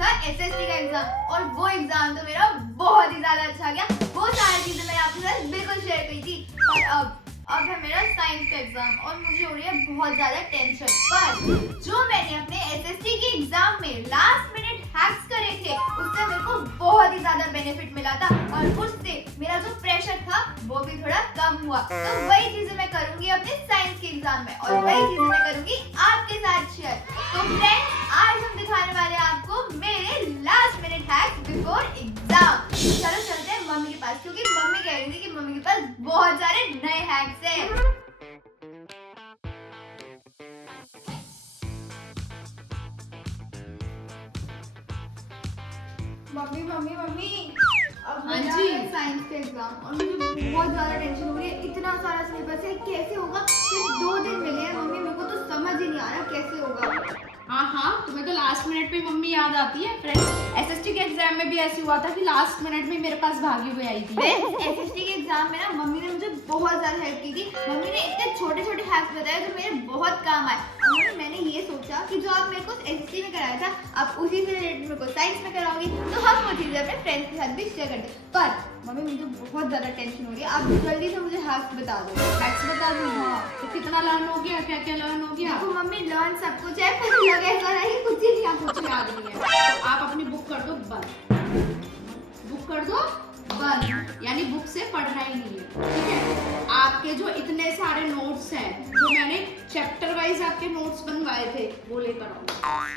था एसएसटी का एग्जाम और वो एग्जाम तो मेरा बहुत ही ज्यादा अच्छा गया। वो सारी चीजें मैंने आपके साथ बिल्कुल शेयर की थी। और अब है मेरा साइंस का एग्जाम और मुझे हो रही है बहुत ज्यादा टेंशन। पर जो मैंने अपने एसएसटी के एग्जाम में लास्ट मिनट हैक्स करे थे उससे मेरे को बहुत ही ज्यादा बेनिफिट मिला था और उससे मेरा जो प्रेशर था वो भी थोड़ा कम हुआ। तो वही चीजें मैं करूंगी अपने साइंस के एग्जाम में और वही चीजें मैं करूंगी आपके साथ शेयर। तो फ्रेंड्स आज हम दिखाने वाले हैं आपको मेरे last minute hacks before exam. चलो चलते हैं मम्मी के पास क्योंकि मम्मी कह रही थी कि मम्मी के पास बहुत सारे नए हैक्स हैं। मम्मी मम्मी मम्मी अब मेरा साइंस का एग्जाम और मुझे बहुत ज्यादा टेंशन हो रही है। इतना सारा सिलेबस है, कैसे होगा? सिर्फ 2 दिन मिले हैं मम्मी, मेरे को तो समझ ही नहीं आ रहा कैसे होगा। हाँ, तुम्हें तो लास्ट मिनट पे मम्मी याद आती है। फ्रेंड्स एसएसटी के एग्जाम में भी ऐसे हुआ था कि लास्ट मिनट में मेरे पास भागी हुई आई थी। एसएसटी के एग्जाम में ना मम्मी ने मुझे बहुत ज्यादा हेल्प की थी। मम्मी ने इतने छोटे छोटे हैक्स बताए जो मेरे बहुत काम आए। और मैंने ये सोचा कि जो आप मेरे को एसएसटी में कराया था आप उसी से रिलेटेड मेरे को साइंस में कराओगी, तो हम वो चीजें अपने फ्रेंड्स के साथ भी शेयर करते। पर मम्मी मुझे बहुत ज्यादा टेंशन हो रही है, आप जल्दी से मुझे हैक्स बता दो। हैक्स बता दूं? हाँ, तो कितना लर्न हो गया, क्या क्या लर्न हो गया? देखो मम्मी लर्न सब कुछ है पर लगे ऐसा नहीं कुछ ही नहीं आपको कुछ याद नहीं है। तो आप अपनी बुक कर दो बंद, बुक कर दो बंद, यानी बुक से पढ़ना ही नहीं है, ठीक है? आपके जो इतने सारे नोट्स हैं जो मैंने चैप्टर वाइज आपके नोट्स बनवाए थे वो लेकर आओ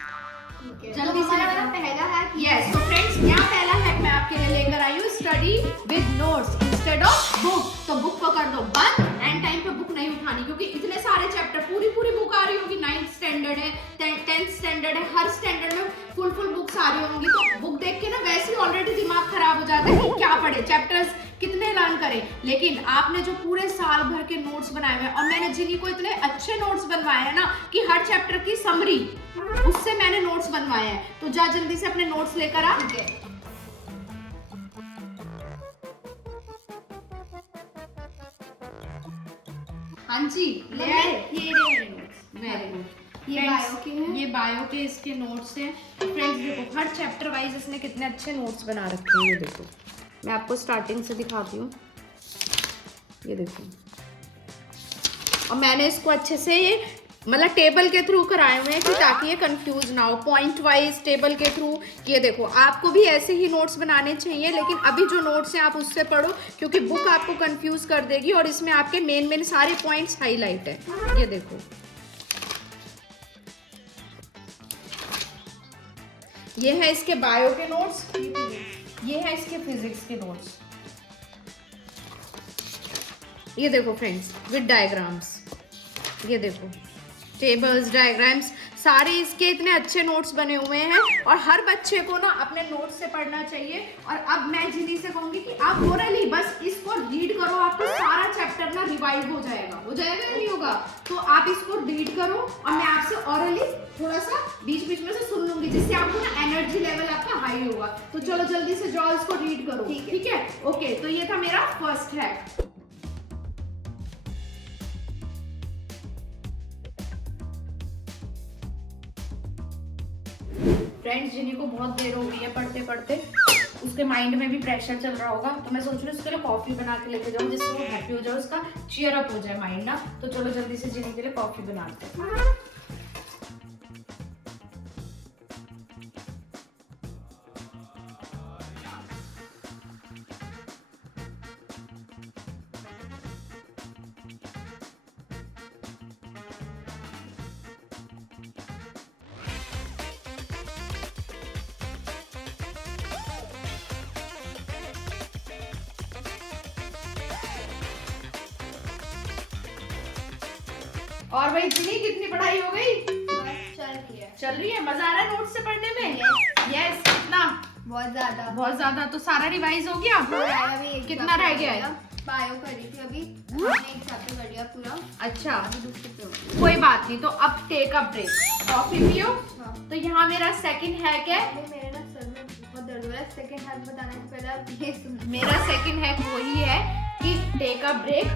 जल्दी से। मेरा पहला हैक यस, तो फ्रेंड्स यहाँ पहला हैक मैं आपके लिए लेकर आई हूँ, study with notes instead of book. तो बुक को कर दो बंद, एंड टाइम पे बुक नहीं उठानी क्योंकि इतने सारे चैप्टर पूरी बुक आ रही होगी। 9th स्टैंडर्ड है, 10th स्टैंडर्ड है, हर स्टैंडर्ड में फुल बुक्स आ रही होंगी। तो बुक देख के ना वैसे ही ऑलरेडी दिमाग खराब हो जाता है कि क्या पढ़े, चैप्टर्स कितने लर्न करें। लेकिन आपने जो पूरे साल भर के नोट्स बनाए हुए हैं और मैंने जिन्हीं को इतने अच्छे नोट्स बनवाए हैं ना कि हर चैप्टर की समरी उससे मैंने नोट्स बनवाए हैं, तो जा जल्दी से अपने नोट्स लेकर आ। हाँ जी, ले आए। ये मेरे नोट्स वेरी गुड। ये बायो के हैं। ये बायो के इसके नोट्स हैं। फ्रेंड्स देखो हर चैप्टर वाइज इसने कितने अच्छे नोट्स बना रखे हैं। ये देखो मैं आपको स्टार्टिंग से दिखाती हूँ, ये देखो। और मैंने इसको अच्छे से ये मतलब टेबल के थ्रू कराए हुए हैं कि ताकि ये कंफ्यूज ना हो, पॉइंट वाइज टेबल के थ्रू। ये देखो आपको भी ऐसे ही नोट्स बनाने चाहिए, लेकिन अभी जो नोट्स हैं आप उससे पढ़ो क्योंकि बुक आपको कंफ्यूज कर देगी और इसमें आपके मेन सारे पॉइंट्स हाईलाइट है। ये देखो ये है इसके बायो के नोट्स, ये है इसके फिजिक्स के नोट्स। ये देखो फ्रेंड्स विद डायग्राम्स, ये देखो टेबल्स डायग्राम्स सारे इसके इतने अच्छे नोट्स बने हुए हैं और हर बच्चे को ना अपने नोट्स से पढ़ना चाहिए। और अब मैं जिन्हीं से कहूंगी कि आप ओरली बस इसको रीड करो, आपको सारा चैप्टर ना रिवाइव हो जाएगा या नहीं होगा? तो आप इसको रीड करो और मैं आपसे ओरली थोड़ा सा बीच बीच में से सुन लूंगी जिससे आपको ना एनर्जी लेवल आपका हाई होगा। तो चलो जल्दी से जाओ इसको रीड करो, ठीक है? ओके, तो ये था मेरा फर्स्ट हैक। फ्रेंड्स जिन्हीं को बहुत देर हो गई है पढ़ते पढ़ते, उसके माइंड में भी प्रेशर चल रहा होगा, तो मैं सोच रही हूँ उसके लिए कॉफी बना के लेके जाऊँ जिससे वो हैप्पी हो जाए, उसका चीयर अप हो जाए माइंड ना। तो चलो जल्दी से जिन्हीं के लिए कॉफी बनाते हैं। और भाई जिन्हीं कितनी पढ़ाई हो गई? चल रही है। मजा आ रहा है नोट्स से पढ़ने में? यस। कितना? बहुत ज्यादा। तो सारा रिवाइज हो गया? कितना रह गया है? बायो कर रही थी अभी, एक चैप्टर कर लिया पूरा। अच्छा, कोई बात नहीं। तो अब टेक अ ब्रेक, कॉफी पियो। तो यहाँ मेरा सेकंड हैक है। मेरे ना सर में बहुत दर्द हो रहा है, सेकंड हैक बताने से पहले आप ये सुनो। मेरा सेकंड हैक वही है कि टेक अ ब्रेक,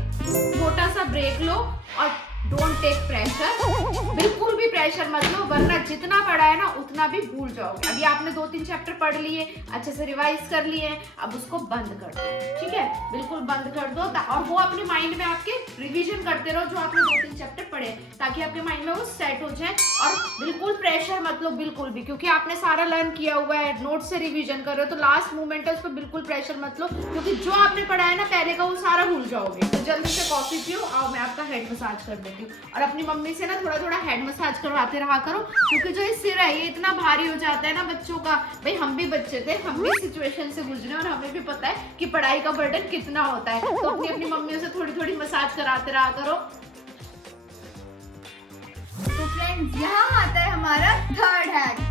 छोटा सा ब्रेक लो और डोंट टेक प्रेशर। बिल्कुल भी प्रेशर मत लो वरना जितना पढ़ा है ना उतना भी भूल जाओगे। अभी आपने 2-3 चैप्टर पढ़ लिए, अच्छे से रिवाइज कर लिए, अब उसको बंद कर दो, ठीक है, बिल्कुल बंद कर दो। और वो अपने माइंड में आपके रिवीजन करते रहो जो आपने 2-3 चैप्टर पढ़े, ताकि आपके माइंड में वो सेट हो जाए। और बिल्कुल प्रेशर मत लो बिल्कुल भी, क्योंकि आपने सारा लर्न किया हुआ है, नोट से रिवीजन कर रहे हो, तो लास्ट मोमेंट है उस पर बिल्कुल प्रेशर मत लो, क्योंकि जो आपने पढ़ा है ना पहले का वो सारा भूल जाओगे। तो जल्दी से कॉफी पियो, आओ मैं आपका हेड मसाज कर देती हूँ। और अपनी मम्मी से ना थोड़ा थोड़ा हेड मसाज करवाते रहा करो, क्योंकि जो ये सिर है ये इतना भारी हो जाता है ना बच्चों का। भाई हम भी बच्चे थे, हम भी सिचुएशन से गुजरे और हमें भी पता है कि पढ़ाई का बर्डन कितना होता है। तो अपनी अपनी मम्मियों से थोड़ी थोड़ी मसाज कराते रहा करो। तो फ्रेंड्स यहाँ आता है हमारा थर्ड हैक।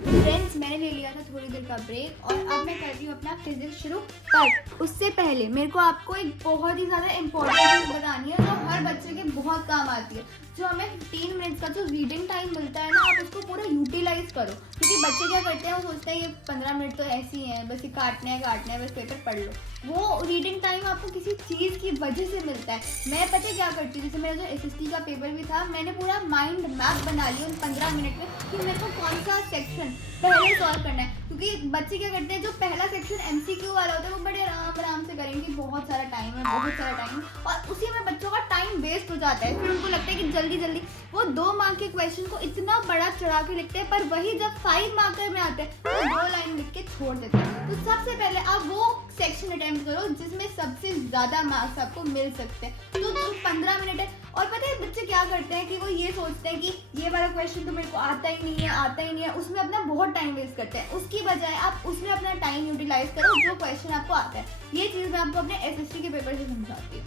फ्रेंड्स मैंने ले लिया था थोड़ी देर का ब्रेक और अब मैं कर रही हूँ अपना फिजिक्स शुरू। पर उससे पहले मेरे को आपको एक बहुत ही ज़्यादा इम्पोर्टेंट चीज़ बतानी है जो हर बच्चे के बहुत काम आती है। जो हमें 15 मिनट्स का जो रीडिंग टाइम मिलता है ना, आप उसको पूरा यूटिलाइज करो। क्योंकि बच्चे क्या करते हैं, वो सोचते हैं ये 15 मिनट तो ऐसे ही हैं, बस ये काटना है, बस पेपर पढ़ लो। वो रीडिंग टाइम आपको किसी चीज़ की वजह से मिलता है। मैं पता क्या करती हूँ, जैसे मेरा जो SST का पेपर भी था, मैंने पूरा माइंड मैप बना लिया उन 15 मिनट में कि मेरे को कौन सा सेक्शन पहले सॉल्व करना है। क्योंकि बच्चे क्या करते हैं, जो पहला सेक्शन MCQ वाला होता है वो बड़े आराम से करेंगे, बहुत सारा टाइम है, और उसी में बच्चों का टाइम वेस्ट हो जाता है। फिर उनको लगता है कि जल्दी जल्दी वो 2 मार्क के क्वेश्चन को इतना बड़ा चढ़ा के लिखते हैं, पर वही जब 5 मार्कर में आते हैं तो 2 लाइन लिख के छोड़ देते हैं। तो सबसे पहले आप वो सेक्शन अटेम्प्ट करो जिसमें सबसे ज्यादा मार्क्स आपको मिल सकते हैं। तो 15 मिनट है। और पता है बच्चे क्या करते हैं कि वो ये सोचते हैं कि ये वाला क्वेश्चन तो मेरे को आता ही नहीं है, उसमें अपना बहुत टाइम वेस्ट करते हैं। उसकी बजाय आप उसमें अपना टाइम यूटिलाइज करो जो क्वेश्चन आपको आता है। ये चीज मैं आपको अपने SST के पेपर से समझाती हूँ।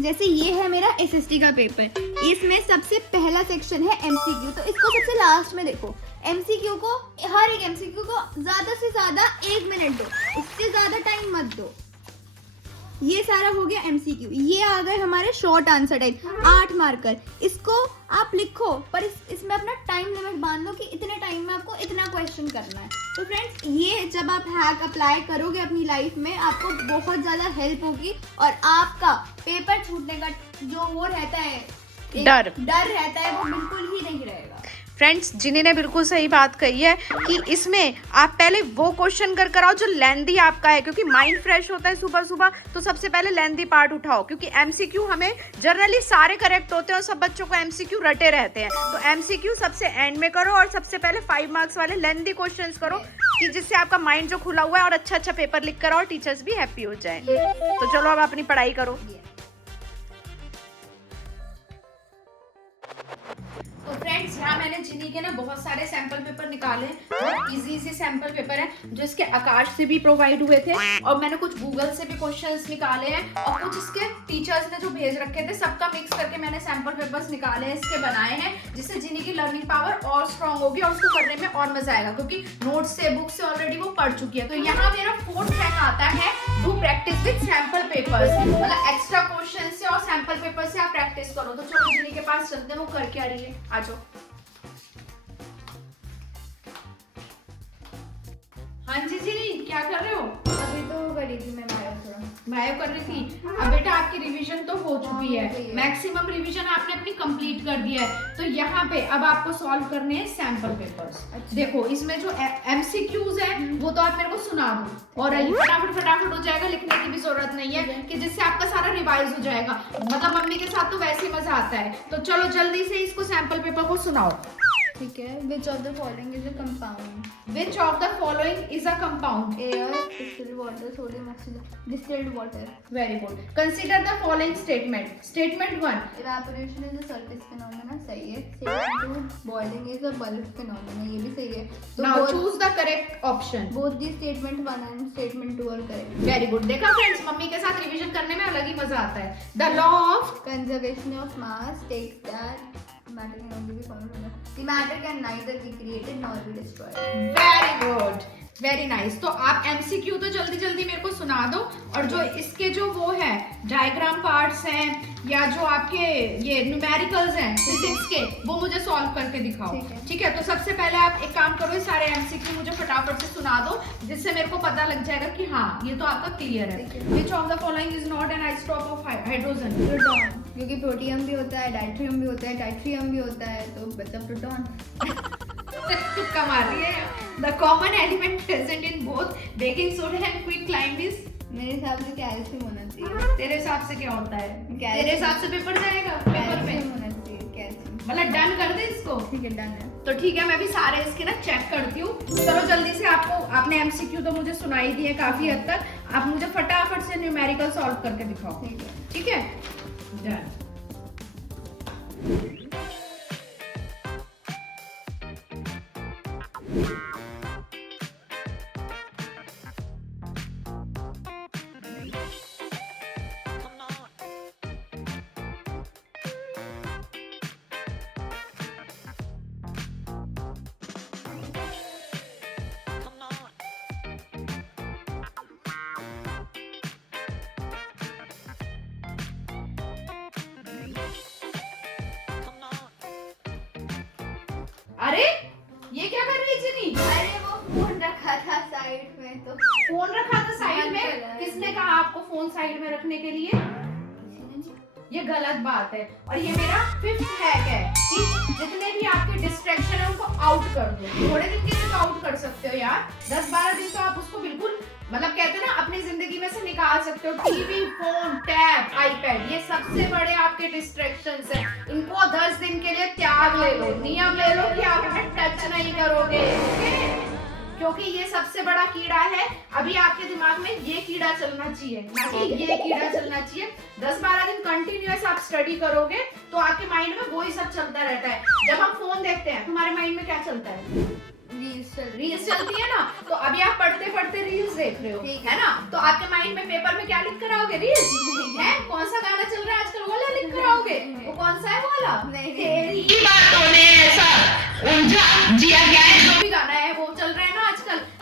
जैसे ये है मेरा SST का पेपर, इसमें सबसे पहला सेक्शन है MCQ। तो इसको सबसे लास्ट में देखो। MCQ को, हर एक MCQ को ज्यादा से ज्यादा 1 मिनट दो, उससे ज्यादा टाइम मत दो। ये सारा हो गया MCQ। ये आ गए हमारे शॉर्ट आंसर टाइप 8 मार्कर। इसको आप लिखो, पर इसमें अपना टाइम लिमिट बांध लो कि इतने टाइम में आपको इतना क्वेश्चन करना है। तो फ्रेंड्स ये जब आप हैक अप्लाई करोगे अपनी लाइफ में, आपको बहुत ज़्यादा हेल्प होगी और आपका पेपर छूटने का जो वो रहता है, डर रहता है, वो बिल्कुल ही नहीं रहेगा। फ्रेंड्स जिन्हीं ने बिल्कुल सही बात कही है कि इसमें आप पहले वो क्वेश्चन कर आओ जो लेंदी आपका है, क्योंकि माइंड फ्रेश होता है सुबह सुबह। तो सबसे पहले लेंदी पार्ट उठाओ, क्योंकि MCQ हमें जनरली सारे करेक्ट होते हैं और सब बच्चों को MCQ रटे रहते हैं। तो MCQ सबसे एंड में करो और सबसे पहले 5 मार्क्स वाले लेंदी क्वेश्चन करो, कि जिससे आपका माइंड जो खुला हुआ है और अच्छा पेपर लिख कर और टीचर्स भी हैप्पी हो जाए। तो चलो अब अपनी पढ़ाई करो। तो फ्रेंड्स यहाँ मैंने जिनी के ना बहुत सारे सैंपल पेपर निकाले, बहुत इजी सैंपल पेपर है जो इसके आकाश से भी प्रोवाइड हुए थे, और मैंने कुछ गूगल से भी क्वेश्चंस निकाले हैं, और कुछ इसके टीचर्स ने जो भेज रखे थे सबका मिक्स करके मैंने सैंपल पेपर्स निकाले हैं, इसके बनाए हैं, जिससे जिनी की लर्निंग पावर और स्ट्रॉन्ग होगी और उसको करने में और मजा आएगा, क्योंकि नोट से बुक से ऑलरेडी वो पढ़ चुकी है। तो यहाँ मेरा 4th हैक आता है, do practice with sample papers, मतलब एक्स्ट्रा क्वेश्चन से और सैंपल पेपर से आप प्रैक्टिस करो। तो चलो जिनी के पास चलते हैं, वो करके आ रही है, आ जाओ। हाँ जी जी, क्या कर रहे हो? अभी तो कर रही थी मैं बायो कर रही थी। अब बेटा आपकी रिवीजन तो हो चुकी है, मैक्सिमम रिवीजन आपने अपनी कंप्लीट कर दिया है। तो यहाँ पे अब आपको सॉल्व करने हैं सैंपल पेपर्स। देखो इसमें जो MCQs है वो तो आप मेरे को सुना दो, और फटाफट हो जाएगा, लिखने की भी जरूरत नहीं है, कि जिससे आपका सारा रिवाइज हो जाएगा। मतलब मम्मी के साथ तो वैसे ही मजा आता है। तो चलो जल्दी से इसको सैंपल पेपर को सुनाओ। ठीक है। Which of the following is a compound? Which of the following is a compound? Air, distilled water, sodium oxide, distilled water. Very good. Consider the following statement. Statement 1. Evaporation is a surface phenomenon. सही है। Statement 2. Boiling is a bulk phenomenon. ये भी सही है। So now choose the correct option. Both the statement 1 and statement 2 are correct. Very good. देखा friends, mummy के साथ revision करने में अलग ही मजा आता है। The law of conservation of mass states that matter can only be found on the matter can neither be created nor be destroyed. Very good. Very nice. तो आप MCQ तो जल्दी जल्दी मेरे को सुना दो, और जो इसके जो वो है डायग्राम पार्ट्स हैं या जो आपके ये न्यूमेरिकल्स हैं फिजिक्स के, वो मुझे सॉल्व करके दिखाओ। ठीक है। तो सबसे पहले आप एक काम करो, सारे MCQ मुझे फटाफट से सुना दो, जिससे मेरे को पता लग जाएगा कि हाँ ये तो आपका क्लियर है। Which of the following is not an isotope of hydrogen? Radon. क्योंकि प्रोटियम भी होता है, डाइट्रियम भी होता है, टाइट्रियम भी होता है, तो बचा प्रोटॉन। तुक्का मार रही है। The common element present in both baking soda and quicklime is, मेरे हिसाब से कैल्शियम होना चाहिए। तेरे हिसाब से क्या होता है? कैल्शियम। तेरे हिसाब से पेपर जाएगा पेपर में, कैल्शियम होना चाहिए, कैल्शियम। मतलब डन कर दे इसको। ठीक है, डन है। तो ठीक है, मैं भी सारे इसके ना चेक करती हूँ। चलो जल्दी से, आपको आपने एमसीक्यू तो मुझे सुनाई दिए काफी हद तक, आप मुझे फटाफट से न्यूमेरिकल सॉल्व करके दिखाओ। ठीक है। ठीक है, डन। अरे ये क्या कर रही है जिनी? अरे वो फोन रखा था साइड में, तो फोन रखा था साइड मन कर में? रहा है। किसने कहा आपको फोन साइड में रखने के लिए? ये गलत बात है। और ये मेरा 5th हैक है कि जितने भी आपके डिस्ट्रैक्शन है उनको आउट कर दो। थोड़े दिन के लिए तो आउट कर सकते हो यार, 10-12 दिन तो आप उसको बिल्कुल, मतलब कहते हैं ना, अपनी जिंदगी में से निकाल सकते हो। टीवी, फोन, टैब, आईपैड, ये सबसे बड़े आपके डिस्ट्रैक्शंस हैं। इनको 10 दिन के लिए त्याग ले लो, नियम ले लो कि आप उन्हें टच नहीं करोगे, ओके? क्योंकि ये सबसे बड़ा कीड़ा है। अभी आपके दिमाग में ये कीड़ा चलना चाहिए, ना कि ये कीड़ा चलना चाहिए। 10-12 दिन कंटिन्यूअस आप स्टडी करोगे तो आपके माइंड में वही सब चलता रहता है। जब हम फोन देखते हैं तुम्हारे माइंड में क्या चलता है? रील्स चलती है ना। तो अभी आप पढ़ते पढ़ते रील्स देख रहे हो, है ना? तो आपके माइंड में पेपर में क्या लिख कर आओगे? रील्स है। कौन सा गाना चल रहा है आजकल, वो वाला लिख कर आओगे? वो कौन सा है वो वाला? तेरी बातों ने ऐसा उलझा जिया क्या है, जो भी गाना है वो चल रहा है ना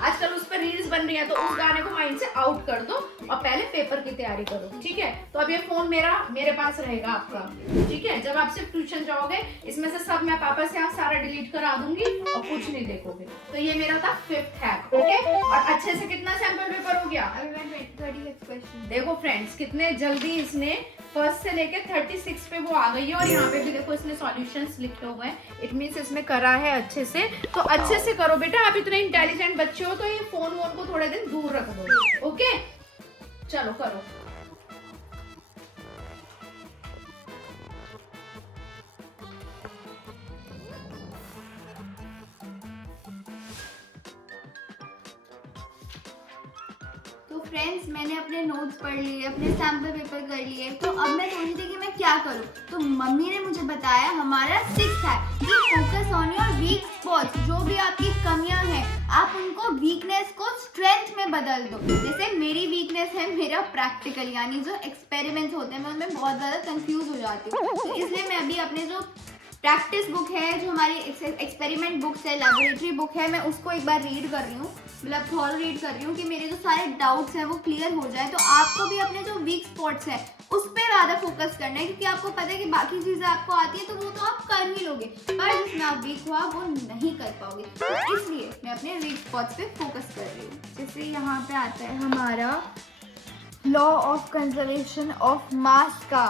आजकल उस पर रील्स बन रही है। तो उस गाने को माइंड से आउट कर दो और पहले पेपर की तैयारी करो, ठीक है? तो अब ये फोन मेरे पास रहेगा आपका, ठीक है? जब आप सिर्फ ट्यूशन जाओगे, इसमें से सब मैं पापा से सारा डिलीट करा दूंगी और कुछ नहीं देखोगे। तो ये मेरा था 5th हैक, ओके? और अच्छे से कितना सैंपल पेपर हो गया? अभी मैं 36 क्वेश्चन। देखो फ्रेंड्स, कितने जल्दी इसने 1st से लेके 36 पे वो आ गई है। और यहाँ पे भी देखो इसने सॉल्यूशंस लिखे हुए हैं। इट मींस इसने करा है अच्छे से। तो अच्छे से करो बेटा, आप इतने इंटेलिजेंट बच्चे हो तो ये फोन वोन को थोड़े दिन दूर रख दो, ओके? चलो करो। तो फ्रेंड्स, मैंने अपने नोट्स पढ़ लिए, अपने सैम्पल पेपर कर लिए। तो अब मैं सोची थी कि मैं क्या करूं। तो मम्मी ने मुझे बताया हमारा 6th है कि focus on your weak spots. जो भी आपकी कमियां हैं, आप उनको वीकनेस को स्ट्रेंथ में बदल दो। जैसे मेरी वीकनेस है मेरा प्रैक्टिकल, यानी जो एक्सपेरिमेंट्स होते हैं मैं उनमें बहुत ज़्यादा कंफ्यूज हो जाती हूँ। तो इसलिए मैं अभी अपने जो प्रैक्टिस बुक है, जो हमारी एक्सपेरिमेंट बुक्स है, लेबोरेटरी बुक है, मैं उसको एक बार रीड कर रही हूँ, मतलब थॉरो रीड कर रही हूँ कि मेरे जो सारे डाउट्स हैं वो क्लियर हो जाए। तो आपको भी अपने जो वीक स्पॉट्स हैं उस पर ज़्यादा फोकस करना है, क्योंकि आपको पता है कि बाकी चीज़ें आपको आती है तो वो तो आप कर ही लोगे, पर जिसमें आप वीक हुआ वो नहीं कर पाओगे। तो इसलिए मैं अपने वीक स्पॉट्स पे फोकस कर रही हूँ। जैसे यहाँ पे आता है हमारा law of conservation of mass का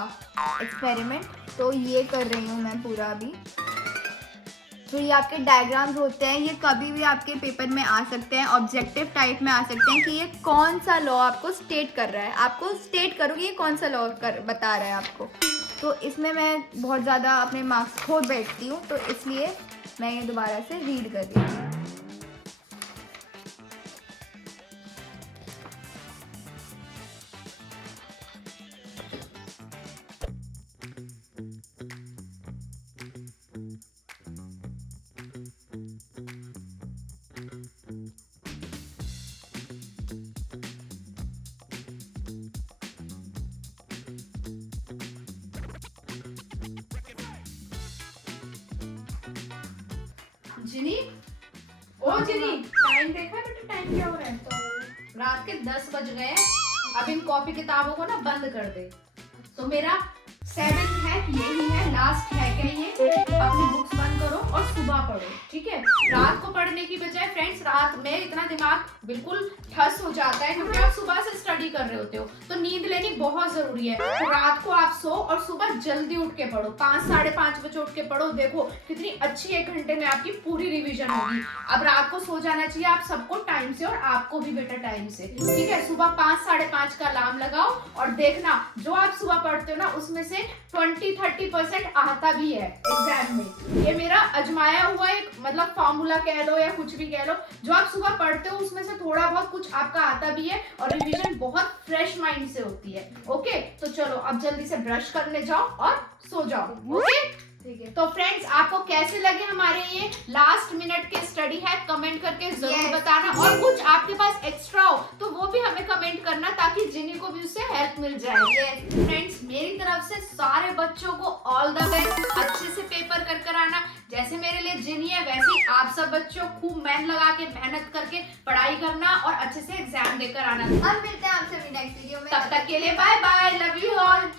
एक्सपेरिमेंट, तो ये कर रही हूँ मैं पूरा अभी। तो ये आपके डायग्राम्स होते हैं, ये कभी भी आपके पेपर में आ सकते हैं, ऑब्जेक्टिव टाइप में आ सकते हैं कि ये कौन सा लॉ आपको स्टेट कर रहा है। आपको स्टेट करो कि ये कौन सा लॉ बता रहा है आपको। तो इसमें मैं बहुत ज़्यादा अपने मार्क्स खो बैठती हूँ, तो इसलिए मैं ये दोबारा से रीड कर रही हूँ। जिनी, ओ जिनी, टाइम देखा है बेटा? टाइम क्या हो रहा है? तो रात के 10 बज गए हैं। अब इन कॉपी किताबों को ना बंद कर दे। तो मेरा 7th हैक यही है, लास्ट हैक है ये। अपनी बुक्स बंद करो और सुबह पढ़ो। ठीक है। रात को पढ़ने की बजाय फ्रेंड्स रात में इतना दिमाग बिल्कुल ठस हो जाता है क्योंकि आप सुबह से स्टडी कर रहे होते हो, तो नींद लेनी बहुत जरूरी है। तो रात को आप सो और सुबह जल्दी उठ के पढ़ो, 5 साढ़े 5 बजे उठ के पढ़ो। देखो कितनी अच्छी 1 घंटे में आपकी पूरी रिवीजन होगी। अब रात को सो जाना चाहिए आप सबको टाइम से और आपको भी बेटा टाइम से, ठीक है। सुबह 5 साढ़े 5 का अलार्म लगाओ और देखना जो आप सुबह पढ़ते हो ना उसमें से 20-30% आता भी है एग्जाम में। ये मेरा अजमाया हुआ एक मतलब फॉर्मूला कह लो या कुछ भी कह लो, जो आप सुबह पढ़ते हो उसमें से थोड़ा बहुत कुछ आपका आता भी है और रिवीजन बहुत फ्रेश माइंड से होती है। ओके, तो चलो अब जल्दी से ब्रश करने जाओ और सो जाओ। ओके ठीक है। तो फ्रेंड्स आपको कैसे लगे हमारे ये लास्ट मिनट के स्टडी हैक कमेंट करके जरूर बताना, और कुछ आपके पास एक्स्ट्रा हो तो वो भी हमें कमेंट करना ताकि जिन्हीं को भी उससे हेल्प मिल जाए। फ्रेंड्स मेरी तरफ से सारे बच्चों को ऑल द बेस्ट, अच्छे से पेपर कर आना। जैसे मेरे लिए जिनी है वैसे ही आप सब बच्चों खूब मन लगा के मेहनत करके पढ़ाई करना और अच्छे से एग्जाम देकर आना। अब मिलते हैं आपसे नेक्स्ट वीडियो में, तब तक के लिए bye bye, love you all.